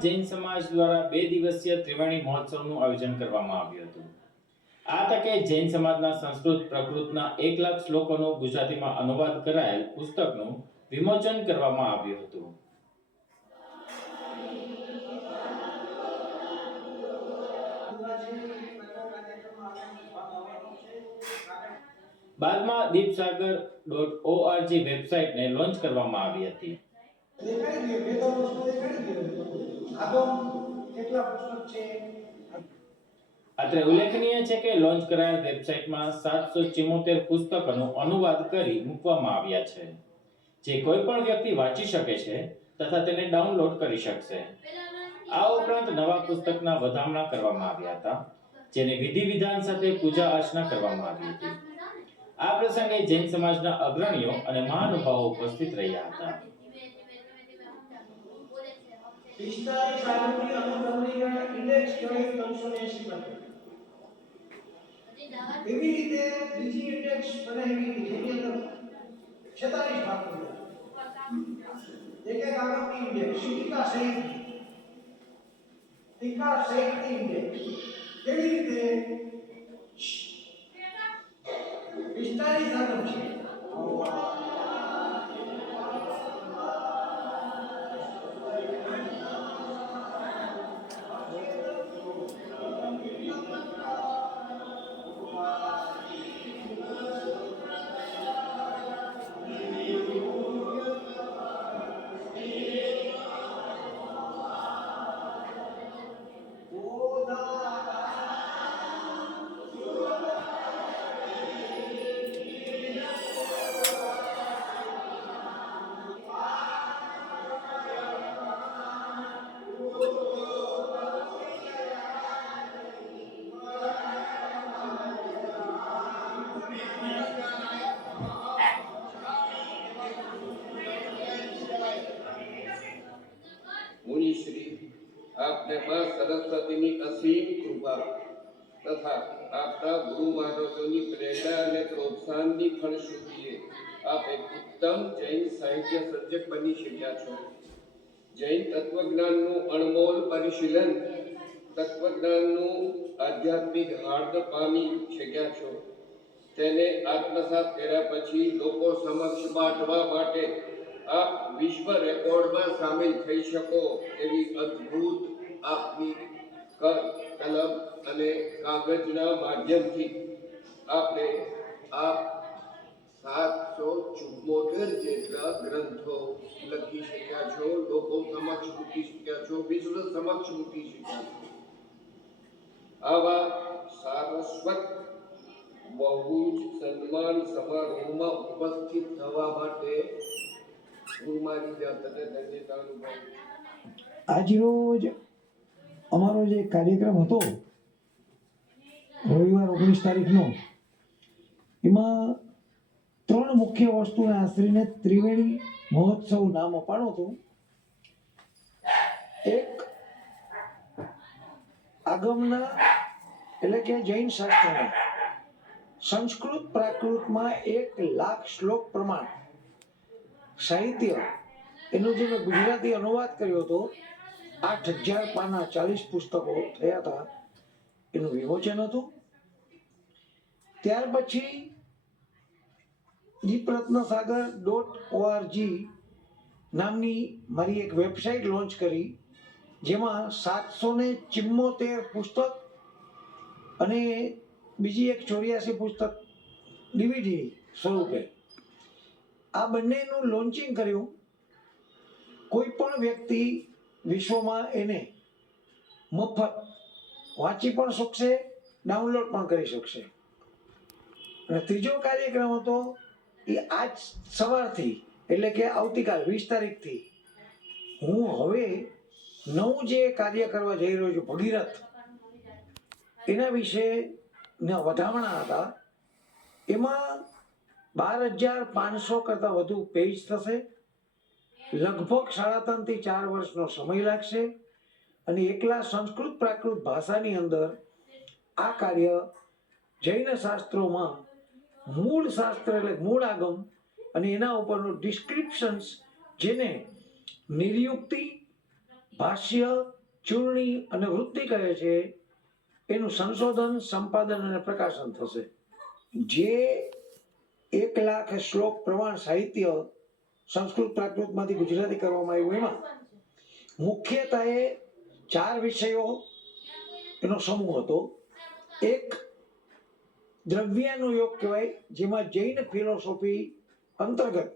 જૈન સમાજ દ્વારા 2 દિવસીય ત્રિવેણી મહોત્સવનું આયોજન કરવામાં આવ્યું હતું. આ તકે જૈન સમાજના સંસ્કૃત પ્રકૃતના 1 લાખ શ્લોકોનો ગુજરાતીમાં અનુવાદ કરાયેલ પુસ્તકનું વિમોચન કરવામાં આવ્યું હતું. બાદમાં દીપસાગર.org વેબસાઇટને લોન્ચ કરવામાં આવી હતી. અત્રે ઉલ્લેખનીય છે કે લોન્ચ કરાયેલ વેબસાઇટમાં 774 પુસ્તકોનો અનુવાદ કરી મૂકવામાં આવ્યા છે, જે કોઈ પણ વ્યક્તિ વાંચી શકે છે તથા તેને ડાઉનલોડ કરી શકશે. આ ઉપરાંત નવા પુસ્તકના વધામણા કરવામાં આવ્યા હતા, જેની વિધિ વિધાન સાથે પૂજા અર્ચના કરવામાં આવી હતી. આ પ્રસંગે જૈન સમાજના અગ્રણીઓ અને મહાનુભાવો ઉપસ્થિત રહ્યા હતા. એવી રીતે બીજી ઇન્ડેક્સ બનાવી જેની અંદર 46 ભાગ એક એક આગળની ઇન્ડેક્સ ટીકા સહિતની ઇન્ડેક્સ એવી રીતે 45 આગળ છે. मुनिश्री आपने मां सरस्वती की असीम कृपा तथा आपका गुरु महाराजों प्रेरणा और प्रोत्साहन की फलश्रुतिए आप एक उत्तम जैन साहित्य सर्जक बनी शक्या छो. जैन तत्वज्ञान अणमोल परिशीलन तत्वज्ञान आध्यात्मिक हार्द पामी शक्या छो. તેને આત્મસાત કર્યા પછી લોકો સમક્ષ બાંટવા માટે આપ વિશ્વ રેકોર્ડમાં સામેલ થઈ શકો એવી અદ્ભુત આપની કલમ અને કાગળના માધ્યમથી આપણે આપ 774 જેટલા ગ્રંથો લખી શક્યા છો, લોકો સમક્ષ મૂકી શક્યા છો, વિશ્વ સમક્ષ મૂકી શક્યા છો. આવા સારસ્વત બહુ જ સન્માન સમારોહમાં ઉપસ્થિત થવા માટે હું મારી જાતને ધન્યતા અનુભવું. આજરોજ અમારો જે કાર્યક્રમ હતો રવિવાર 19 તારીખનો, એમાં 3 મુખ્ય વસ્તુને આશરીને ત્રિવેણી મહોત્સવ નામ અપાણું હતું. એક આગમના એટલે કે જૈન શાસ્ત્રના સંસ્કૃત પ્રાકૃતમાં 1 લાખ શ્લોક પ્રમાણ સાહિત્ય એનો જે મેં ગુજરાતી અનુવાદ કર્યો હતો, 8000 પાના 40 પુસ્તકો થયા હતા, એનું વિમોચન હતું. ત્યાર પછી દીપરત્નસાગર.org નામની મારી એક વેબસાઇટ લોન્ચ કરી, જેમાં 774 પુસ્તક અને બીજી એક 84 પુસ્તક ડીવીડી સ્વરૂપે આ બંનેનું લોન્ચિંગ કર્યું. કોઈ પણ વ્યક્તિ વિશ્વમાં એને મફત વાંચી પણ શકશે, ડાઉનલોડ પણ કરી શકશે. અને ત્રીજો કાર્યક્રમ હતો એ આજ સવારથી એટલે કે આવતીકાલ 20 તારીખથી હું હવે નવું જે કાર્ય કરવા જઈ રહ્યો છું ભગીરથ, એના વિશે વધામણા હતા. એમાં 12,500 કરતાં વધુ પેજ થશે. લગભગ 3.5 થી 4 વર્ષનો સમય લાગશે અને એકલા સંસ્કૃત પ્રાકૃત ભાષાની અંદર આ કાર્ય જૈન શાસ્ત્રોમાં મૂળ શાસ્ત્ર એટલે મૂળ આગમ અને એના ઉપરનું ડિસ્ક્રિપ્શન્સ, જેને નિર્યુક્તિ, ભાષ્ય, ચૂર્ણી અને વૃત્તિ કહે છે એનું સંશોધન, સંપાદન અને પ્રકાશન થશે. જે 1,00,000 શ્લોક પ્રમાણ સાહિત્ય સંસ્કૃત પ્રાકૃતમાંથી ગુજરાતી કરવામાં આવ્યું એમાં મુખ્યત્વે 4 વિષયો એનો સમૂહ હતો. એક દ્રવ્યાનો યોગ કહેવાય, જેમાં જૈન ફિલોસોફી અંતર્ગત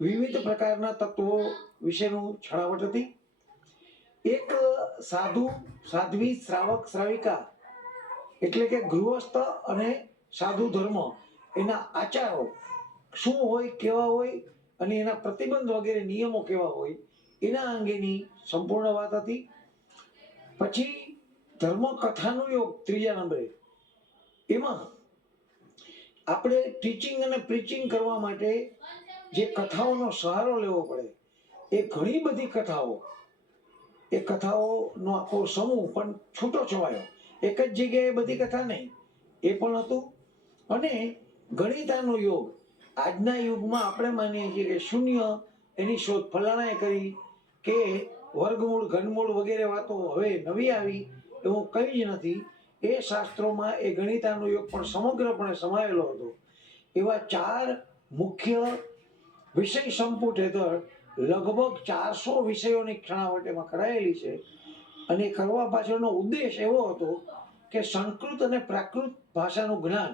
વિવિધ પ્રકારના તત્વો વિશેનું છણાવટ હતી. એક સાધુ, સાધ્વી, શ્રાવક, શ્રાવિકા એટલે કે ગૃહસ્થ અને સાધુ ધર્મ એના આચારો શું હોય, કેવા હોય અને એના પ્રતિબંધ વગેરે નિયમો કેવા હોય એના અંગેની સંપૂર્ણ વાત હતી. પછી ધર્મ કથાનો યોગ 3જા નંબરે. એમાં આપણે ટીચિંગ અને પ્રીચિંગ કરવા માટે જે કથાઓનો સહારો લેવો પડે એ ઘણી બધી કથાઓ, એ કથાઓનો આખો સમૂહ પણ છૂટો છવાયો, એક જ જગ્યાએ બધી કથા નહીં, એ પણ હતું. અને ગણિતાનો યોગ, આજના યુગમાં આપણે માનીએ છીએ કે શૂન્ય એની શોધ ફલાણાએ કરી કે વર્ગમૂળ, ઘનમૂળ વગેરે વાતો હવે નવી આવી એવું કંઈ જ નથી. એ શાસ્ત્રોમાં એ ગણિતાનો યોગ પણ સમગ્રપણે સમાયેલો હતો. એવા 4 મુખ્ય વિષય સંપુટ હેઠળ લગભગ 400 વિષયોની છણાવટ એમાં કરાયેલી છે. અને કરવા પાછળનો ઉદ્દેશ એવો હતો કે સંસ્કૃત અને પ્રાકૃત ભાષાનું જ્ઞાન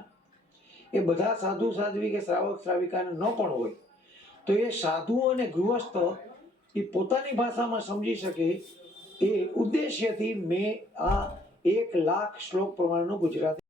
એ બધા સાધુ, સાધ્વી કે શ્રાવક, શ્રાવિકાને ન પણ હોય તો એ સાધુ અને ગૃહસ્થ એ પોતાની ભાષામાં સમજી શકે એ ઉદ્દેશ્યથી મેં આ 1,00,000 શ્લોક પ્રમાણનું ગુજરાતી